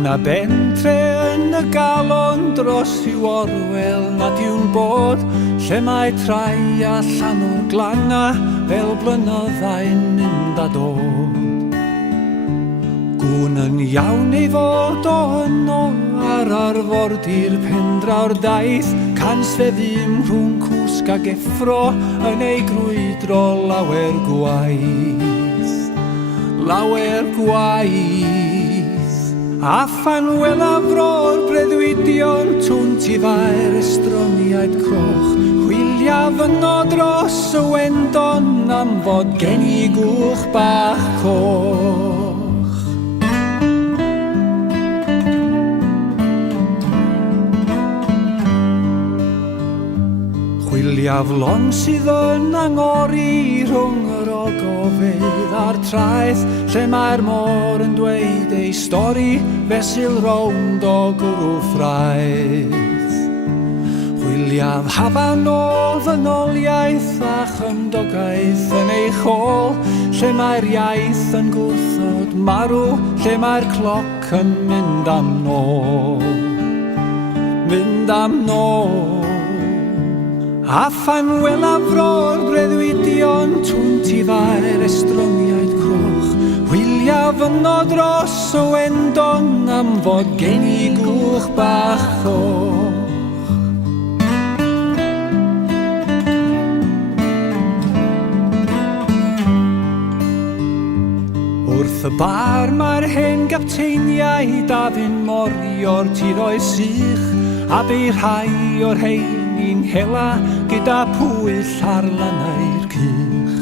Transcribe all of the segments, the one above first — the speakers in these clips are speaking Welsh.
na bentre yn y galon dros i'w orwel nad yw'n bod lle mae trai a llanw'r glanga fel blynyddau'n mynd a dod. Gwn yn iawn ei fod o yno ar arfordir pendraw'r daith cans fe ddim rhwng cwsg ag effro yn ei grwydro lawer gwaith. Lawer gwaith. A phan welafro'r breuddwydion tŵnt i fair estroniaid croch chwiliaf yno dros y wendon am fod gen I gwch bach coch. Chwiliaf lon sydd yn angori rhwng yr ogofedd a'r traeth lle mae'r môr yn dweud ei stori fesul rownd o gwrw ffraeth. Chwiliaf hafan o ddynoliaeth a chymdogaeth yn ei chôl lle mae'r iaith yn gwrthod marw lle mae'r cloc yn mynd am nôl. Mynd am nôl. A phan welafro'r breuddwydion tŵnt i fair estroniaid croch chwiliaf yno dros y wendon am fod gen I gwch bach coch. Wrth y bar mae'r hen gapteiniaid a fi'n morio'r tiroedd sych a bu rhai o'r hein i'n hela gyda pwyll ar lannau'r cych.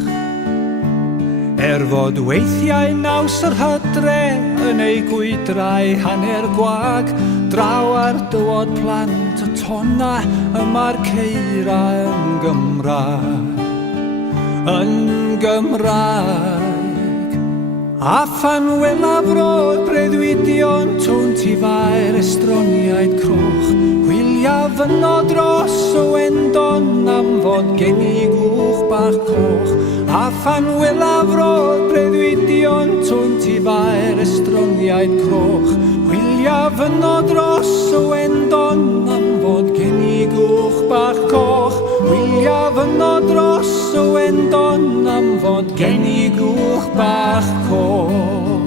Fod weithiau naws yr hydre yn ei gwydrau hanner gwag draw ar dywod plant y tonna yma'r ceira yn Gymraeg. Yn Gymraeg. A phan welafro'r breuddwydion tŵnt i fair estroniaid croch chwiliaf yno dros y wendon am fod gen I gwch bach coch. A phan welafro'r breuddwydion tŵnt i fair estroniaid croch chwiliaf yno dros y wendon am fod gen I gwch bach coch. Chwiliaf yno dros y wendon am fod gen I gwch bach coch.